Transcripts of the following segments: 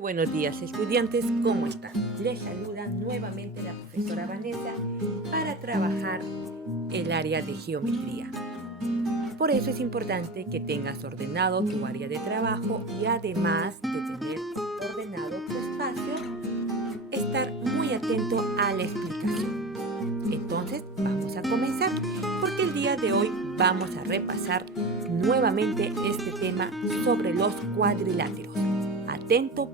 Buenos días, estudiantes, ¿cómo están? Les saluda nuevamente la profesora Vanessa para trabajar el área de geometría. Por eso es importante que tengas ordenado tu área de trabajo y además de tener ordenado tu espacio, estar muy atento a la explicación. Entonces, vamos a comenzar, porque el día de hoy vamos a repasar nuevamente este tema sobre los cuadriláteros. Atento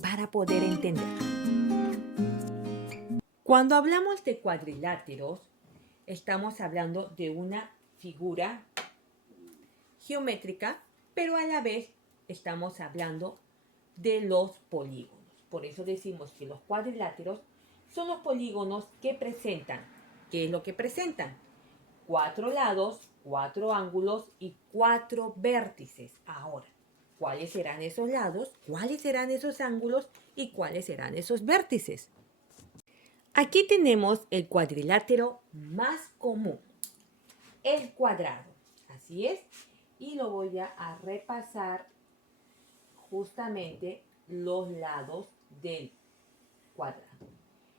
para poder entender. Cuando hablamos de cuadriláteros, estamos hablando de una figura geométrica, pero a la vez estamos hablando de los polígonos. Por eso decimos que los cuadriláteros son los polígonos que presentan. ¿Qué es lo que presentan? 4 lados, 4 ángulos y 4 vértices. Ahora, ¿cuáles serán esos lados? ¿Cuáles serán esos ángulos? ¿Y cuáles serán esos vértices? Aquí tenemos el cuadrilátero más común, el cuadrado. Así es. Y lo voy a repasar justamente los lados del cuadrado.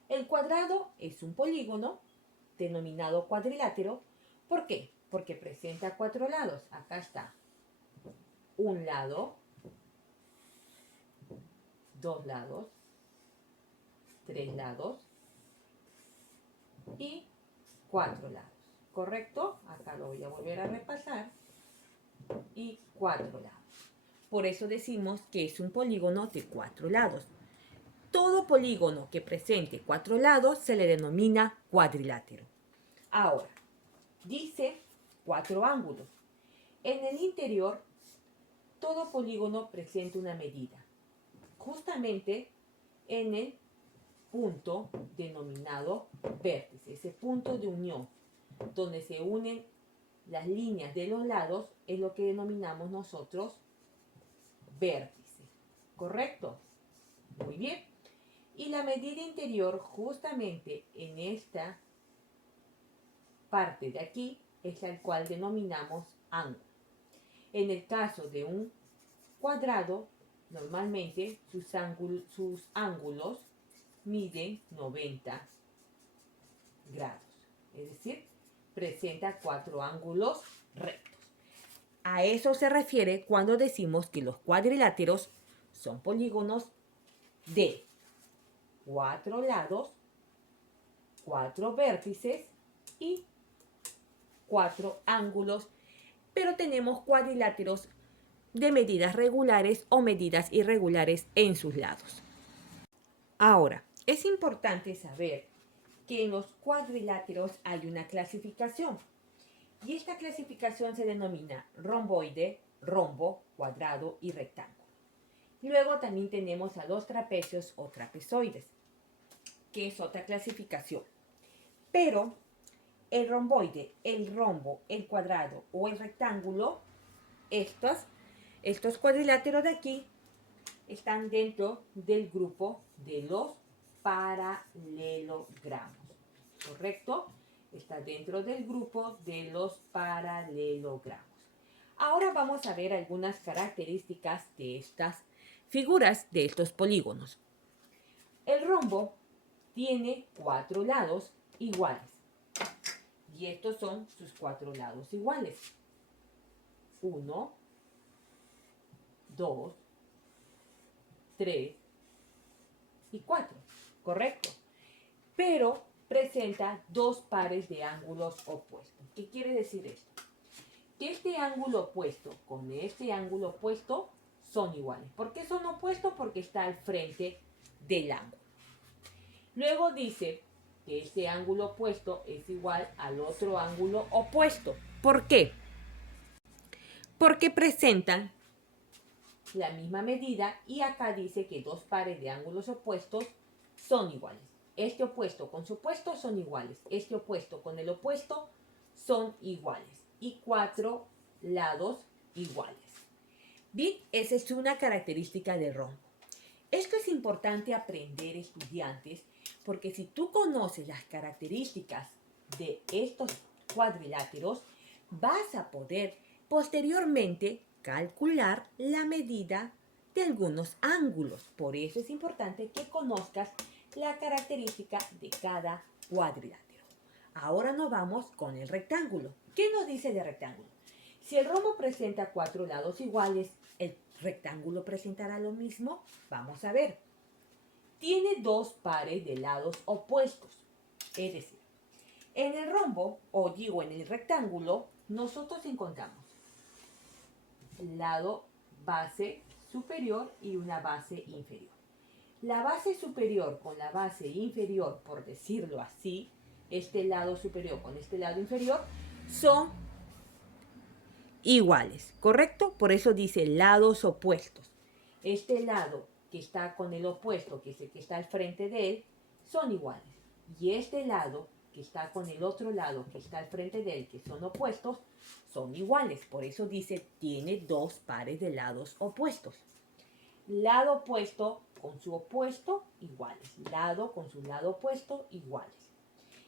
El cuadrado es un polígono denominado cuadrilátero. ¿Por qué? Porque presenta 4 lados. Acá está un lado, 2 lados, 3 lados y 4 lados. ¿Correcto? Acá lo voy a volver a repasar. Y 4 lados. Por eso decimos que es un polígono de 4 lados. Todo polígono que presente 4 lados se le denomina cuadrilátero. Ahora, dice 4 ángulos. En el interior, todo polígono presenta una medida. Justamente en el punto denominado vértice, ese punto de unión, donde se unen las líneas de los lados, es lo que denominamos nosotros vértice. ¿Correcto? Muy bien. Y la medida interior, justamente en esta parte de aquí, es la cual denominamos ángulo. En el caso de un cuadrado, normalmente sus ángulos miden 90 grados. Es decir, presenta 4 ángulos rectos. A eso se refiere cuando decimos que los cuadriláteros son polígonos de 4 lados, 4 vértices y 4 ángulos, pero tenemos cuadriláteros de medidas regulares o medidas irregulares en sus lados. Ahora, es importante saber que en los cuadriláteros hay una clasificación. Y esta clasificación se denomina romboide, rombo, cuadrado y rectángulo. Luego también tenemos a los trapecios o trapezoides, que es otra clasificación. Pero el romboide, el rombo, el cuadrado o el rectángulo, estos cuadriláteros de aquí están dentro del grupo de los paralelogramos. ¿Correcto? Está dentro del grupo de los paralelogramos. Ahora vamos a ver algunas características de estas figuras, de estos polígonos. El rombo tiene 4 lados iguales. Y estos son sus 4 lados iguales. 1, 2, 3 y 4. ¿Correcto? Pero presenta 2 pares de ángulos opuestos. ¿Qué quiere decir esto? Que este ángulo opuesto con este ángulo opuesto son iguales. ¿Por qué son opuestos? Porque está al frente del ángulo. Luego dice que este ángulo opuesto es igual al otro ángulo opuesto. ¿Por qué? Porque presentan la misma medida y acá dice que 2 pares de ángulos opuestos son iguales. Este opuesto con su opuesto son iguales. Este opuesto con el opuesto son iguales. Y 4 lados iguales. Bien, esa es una característica del rombo. Esto es importante aprender, estudiantes, porque si tú conoces las características de estos cuadriláteros, vas a poder posteriormente calcular la medida de algunos ángulos. Por eso es importante que conozcas la característica de cada cuadrilátero. Ahora nos vamos con el rectángulo. ¿Qué nos dice de rectángulo? Si el rombo presenta 4 lados iguales, ¿el rectángulo presentará lo mismo? Vamos a ver. Tiene 2 pares de lados opuestos. Es decir, en el rombo, o digo en el rectángulo, nosotros encontramos lado base superior y una base inferior. La base superior con la base inferior, por decirlo así, este lado superior con este lado inferior, son iguales, ¿correcto? Por eso dice lados opuestos. Este lado que está con el opuesto, que es el que está al frente de él, son iguales. Y este lado que está con el otro lado, que está al frente de él, que son opuestos, son iguales. Por eso dice, tiene 2 pares de lados opuestos. Lado opuesto con su opuesto, iguales. Lado con su lado opuesto, iguales.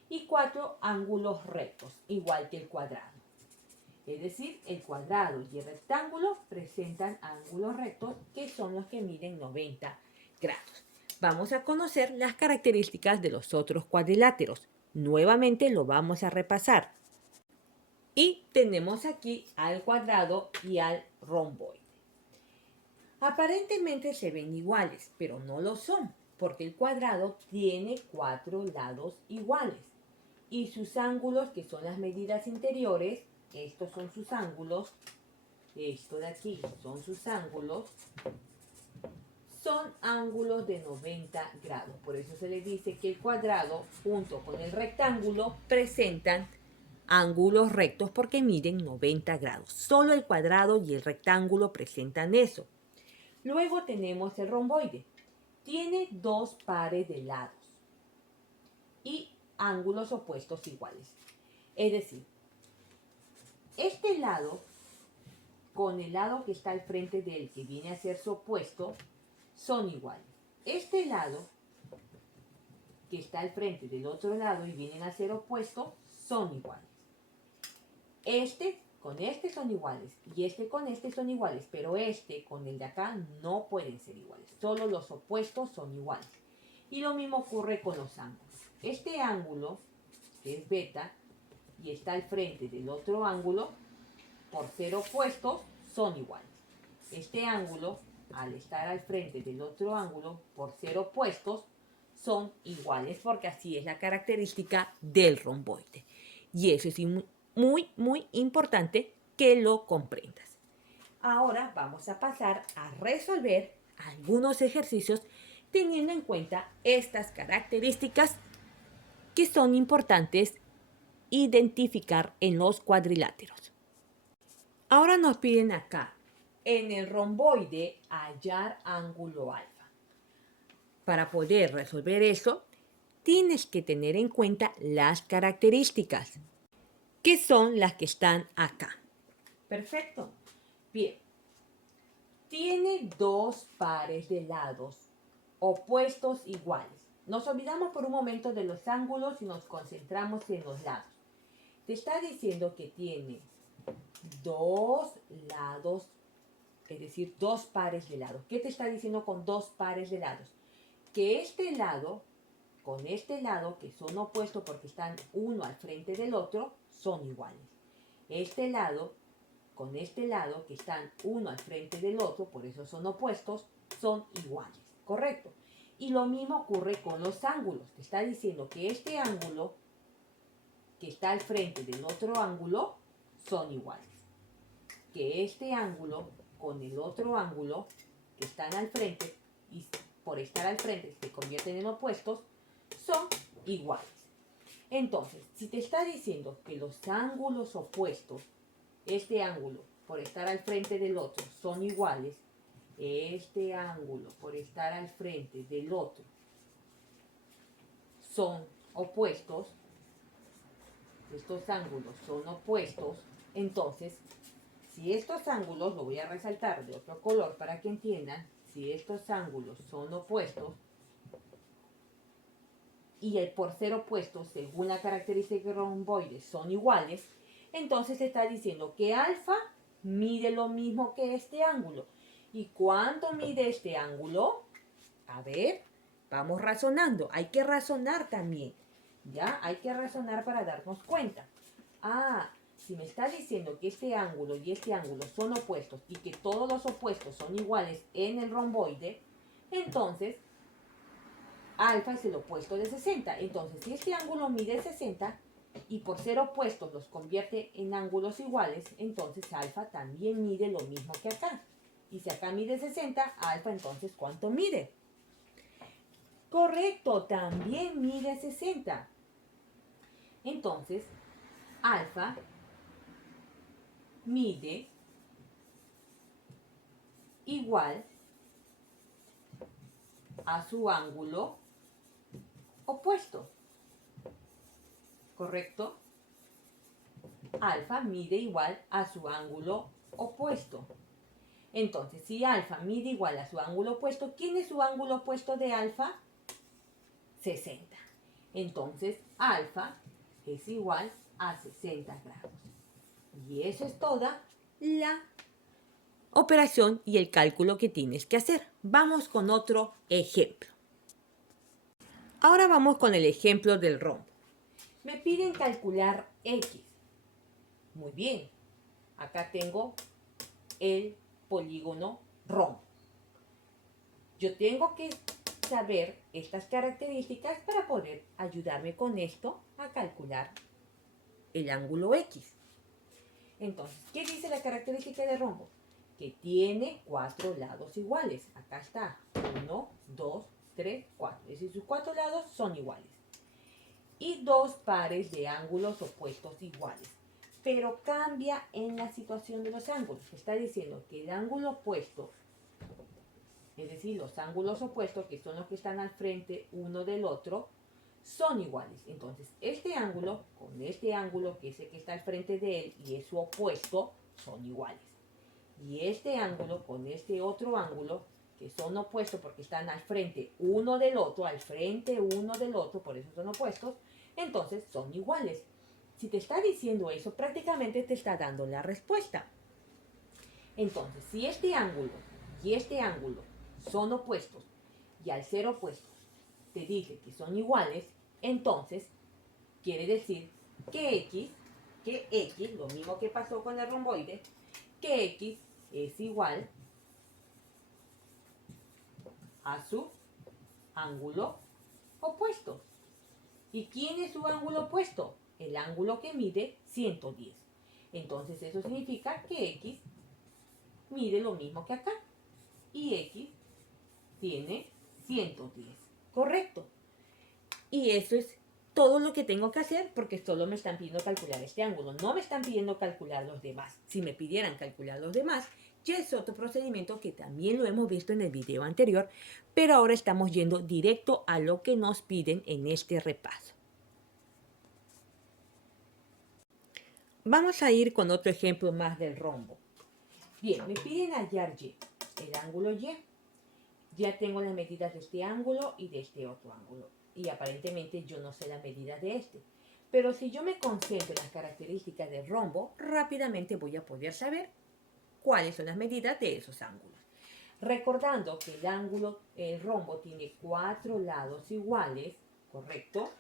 Y 4 ángulos rectos, igual que el cuadrado. Es decir, el cuadrado y el rectángulo presentan ángulos rectos que son los que miden 90 grados. Vamos a conocer las características de los otros cuadriláteros. Nuevamente lo vamos a repasar. Y tenemos aquí al cuadrado y al romboide. Aparentemente se ven iguales, pero no lo son, porque el cuadrado tiene 4 lados iguales. Y sus ángulos, que son las medidas interiores, estos son sus ángulos, esto de aquí son sus ángulos, son ángulos de 90 grados. Por eso se le dice que el cuadrado junto con el rectángulo presentan ángulos rectos porque miden 90 grados. Solo el cuadrado y el rectángulo presentan eso. Luego tenemos el romboide. Tiene 2 pares de lados y ángulos opuestos iguales. Es decir, este lado con el lado que está al frente de él, que viene a ser su opuesto, son iguales. Este lado que está al frente del otro lado y vienen a ser opuestos, son iguales. Este con este son iguales y este con este son iguales, pero este con el de acá no pueden ser iguales. Solo los opuestos son iguales. Y lo mismo ocurre con los ángulos. Este ángulo, que es beta, y está al frente del otro ángulo, por ser opuestos, son iguales. Este ángulo, al estar al frente del otro ángulo, por ser opuestos, son iguales, porque así es la característica del romboide. Y eso es muy, muy importante que lo comprendas. Ahora vamos a pasar a resolver algunos ejercicios teniendo en cuenta estas características que son importantes identificar en los cuadriláteros. Ahora nos piden acá, en el romboide, hallar ángulo alfa. Para poder resolver eso, tienes que tener en cuenta las características, que son las que están acá. Perfecto. Bien. Tiene 2 pares de lados opuestos iguales. Nos olvidamos por un momento de los ángulos y nos concentramos en los lados. Te está diciendo que tiene 2 lados, es decir, 2 pares de lados. ¿Qué te está diciendo con 2 pares de lados? Que este lado con este lado, que son opuestos porque están uno al frente del otro, son iguales. Este lado con este lado, que están uno al frente del otro, por eso son opuestos, son iguales, ¿correcto? Y lo mismo ocurre con los ángulos. Te está diciendo que este ángulo que está al frente del otro ángulo son iguales. Que este ángulo con el otro ángulo que están al frente, y por estar al frente se convierten en opuestos, son iguales. Entonces, si te está diciendo que los ángulos opuestos, este ángulo por estar al frente del otro, son iguales, este ángulo por estar al frente del otro son opuestos, estos ángulos son opuestos, entonces, si estos ángulos, lo voy a resaltar de otro color para que entiendan, si estos ángulos son opuestos, y el por ser opuestos, según la característica romboide, son iguales, entonces está diciendo que alfa mide lo mismo que este ángulo. ¿Y cuánto mide este ángulo? A ver, vamos razonando. Hay que razonar también. ¿Ya? Hay que razonar para darnos cuenta. Ah, si me está diciendo que este ángulo y este ángulo son opuestos y que todos los opuestos son iguales en el romboide, entonces alfa es el opuesto de 60. Entonces, si este ángulo mide 60 y por ser opuestos los convierte en ángulos iguales, entonces alfa también mide lo mismo que acá. Y si acá mide 60, alfa entonces ¿cuánto mide? Correcto, también mide 60. Entonces, alfa mide igual a su ángulo opuesto. ¿Correcto? Alfa mide igual a su ángulo opuesto. Entonces, si alfa mide igual a su ángulo opuesto, ¿quién es su ángulo opuesto de alfa? 60. Entonces, alfa es igual a 60 grados. Y eso es toda la operación y el cálculo que tienes que hacer. Vamos con otro ejemplo. Ahora vamos con el ejemplo del rombo. Me piden calcular X. Muy bien. Acá tengo el polígono rombo. Yo tengo que saber estas características para poder ayudarme con esto a calcular el ángulo X. Entonces, ¿qué dice la característica de rombo? Que tiene 4 lados iguales. Acá está 1, 2, 3, 4. Es decir, sus 4 lados son iguales. Y 2 pares de ángulos opuestos iguales. Pero cambia en la situación de los ángulos. Está diciendo que el ángulo opuesto, es decir, los ángulos opuestos, que son los que están al frente uno del otro, son iguales. Entonces, este ángulo con este ángulo, que es el que está al frente de él y es su opuesto, son iguales. Y este ángulo con este otro ángulo, que son opuestos porque están al frente uno del otro, por eso son opuestos, entonces son iguales. Si te está diciendo eso, prácticamente te está dando la respuesta. Entonces, si este ángulo y este ángulo son opuestos, y al ser opuestos te dice que son iguales, entonces quiere decir que X, lo mismo que pasó con el romboide, que X es igual a su ángulo opuesto. ¿Y quién es su ángulo opuesto? El ángulo que mide 110. Entonces eso significa que X mide lo mismo que acá. Y X tiene 110. ¿Correcto? Y eso es todo lo que tengo que hacer porque solo me están pidiendo calcular este ángulo. No me están pidiendo calcular los demás. Si me pidieran calcular los demás, ya es otro procedimiento que también lo hemos visto en el video anterior, pero ahora estamos yendo directo a lo que nos piden en este repaso. Vamos a ir con otro ejemplo más del rombo. Bien, me piden hallar Y, el ángulo Y. Ya tengo las medidas de este ángulo y de este otro ángulo. Y aparentemente yo no sé la medida de este. Pero si yo me concentro en las características del rombo, rápidamente voy a poder saber cuáles son las medidas de esos ángulos. Recordando que el rombo tiene 4 lados iguales, ¿correcto?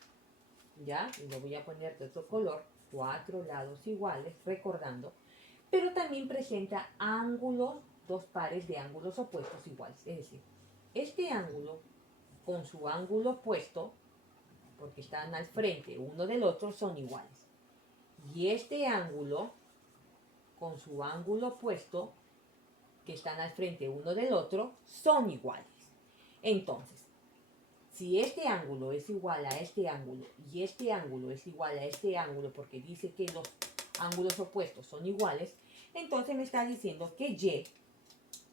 ¿Ya? Y lo voy a poner de otro color, 4 lados iguales, recordando. Pero también presenta ángulos, 2 pares de ángulos opuestos iguales. Es decir, este ángulo con su ángulo opuesto, porque están al frente uno del otro, son iguales. Y este ángulo con su ángulo opuesto, que están al frente uno del otro, son iguales. Entonces, si este ángulo es igual a este ángulo y este ángulo es igual a este ángulo, porque dice que los ángulos opuestos son iguales, entonces me está diciendo que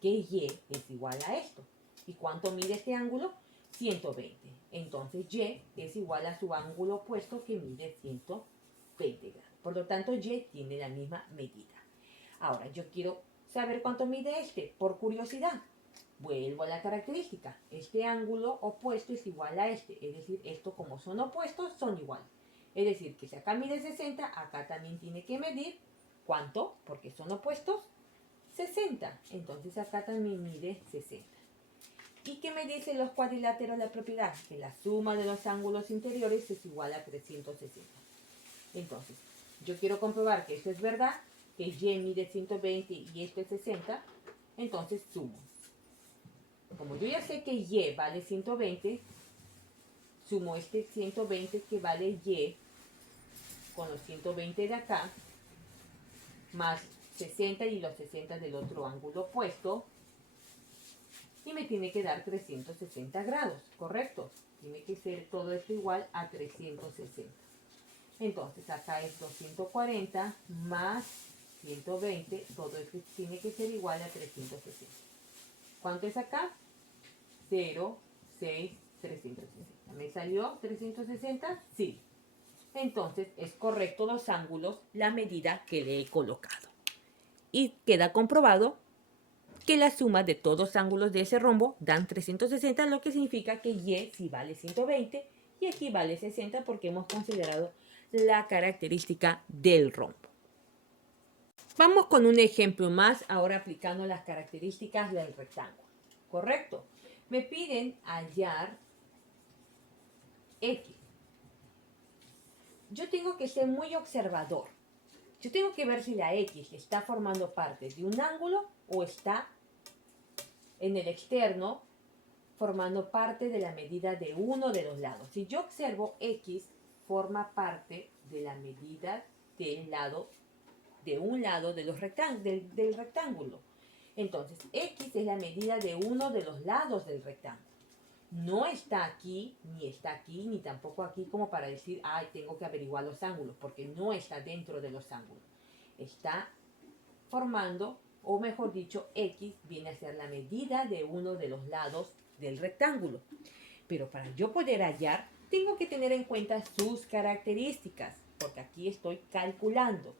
Y es igual a esto. ¿Y cuánto mide este ángulo? 120. Entonces Y es igual a su ángulo opuesto que mide 120 grados. Por lo tanto, Y tiene la misma medida. Ahora, yo quiero saber cuánto mide este, por curiosidad. Vuelvo a la característica. Este ángulo opuesto es igual a este. Es decir, esto como son opuestos, son iguales. Es decir, que si acá mide 60, acá también tiene que medir, ¿cuánto? Porque son opuestos, 60. Entonces acá también mide 60. ¿Y qué me dicen los cuadriláteros de la propiedad? Que la suma de los ángulos interiores es igual a 360. Entonces, yo quiero comprobar que esto es verdad, que Y mide 120 y esto es 60. Entonces sumo. Como yo ya sé que Y vale 120, sumo este 120 que vale Y con los 120 de acá, más 60 y los 60 del otro ángulo opuesto, y me tiene que dar 360 grados, ¿correcto? Tiene que ser todo esto igual a 360. Entonces acá es 240 más 120, todo esto tiene que ser igual a 360. ¿Cuánto es acá? 0, 6, 360. ¿Me salió 360? Sí. Entonces es correcto los ángulos, la medida que le he colocado. Y queda comprobado que la suma de todos los ángulos de ese rombo dan 360, lo que significa que Y sí vale 120 y aquí vale 60 porque hemos considerado la característica del rombo. Vamos con un ejemplo más, ahora aplicando las características del rectángulo. ¿Correcto? Me piden hallar X. Yo tengo que ser muy observador. Yo tengo que ver si la X está formando parte de un ángulo o está en el externo formando parte de la medida de uno de los lados. Si yo observo X forma parte de la medida del lado, de un lado de los del rectángulo. Entonces, X es la medida de uno de los lados del rectángulo. No está aquí, ni tampoco aquí como para decir, ay, tengo que averiguar los ángulos, porque no está dentro de los ángulos. Está formando, o mejor dicho, X viene a ser la medida de uno de los lados del rectángulo. Pero para yo poder hallar, tengo que tener en cuenta sus características, porque aquí estoy calculando.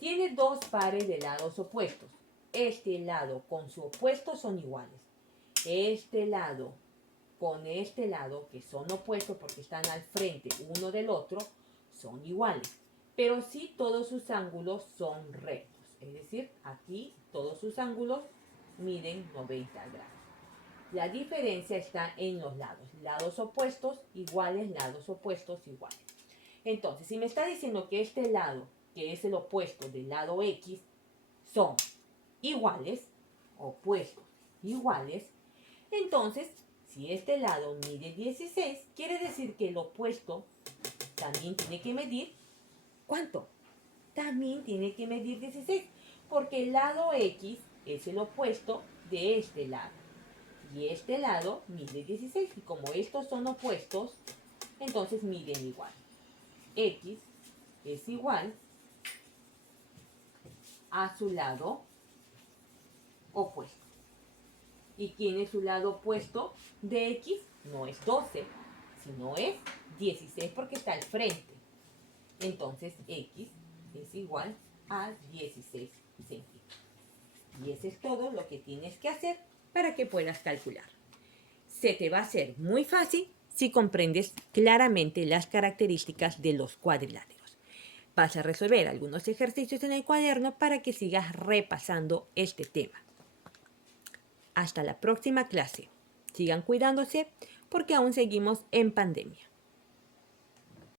Tiene dos pares de lados opuestos. Este lado con su opuesto son iguales. Este lado con este lado, que son opuestos porque están al frente uno del otro, son iguales. Pero sí todos sus ángulos son rectos. Es decir, aquí todos sus ángulos miden 90 grados. La diferencia está en los lados. Lados opuestos iguales, lados opuestos iguales. Entonces, si me está diciendo que este lado, que es el opuesto del lado X, son iguales, opuestos iguales, entonces, si este lado mide 16, quiere decir que el opuesto también tiene que medir, ¿cuánto? También tiene que medir 16, porque el lado X es el opuesto de este lado. Y este lado mide 16, y como estos son opuestos, entonces miden igual. X es igual a su lado opuesto. ¿Y quién es su lado opuesto de X? No es 12, sino es 16 porque está al frente. Entonces X es igual a 16 centímetros. Y eso es todo lo que tienes que hacer para que puedas calcular. Se te va a hacer muy fácil si comprendes claramente las características de los cuadriláteros. Vas a resolver algunos ejercicios en el cuaderno para que sigas repasando este tema. Hasta la próxima clase. Sigan cuidándose porque aún seguimos en pandemia.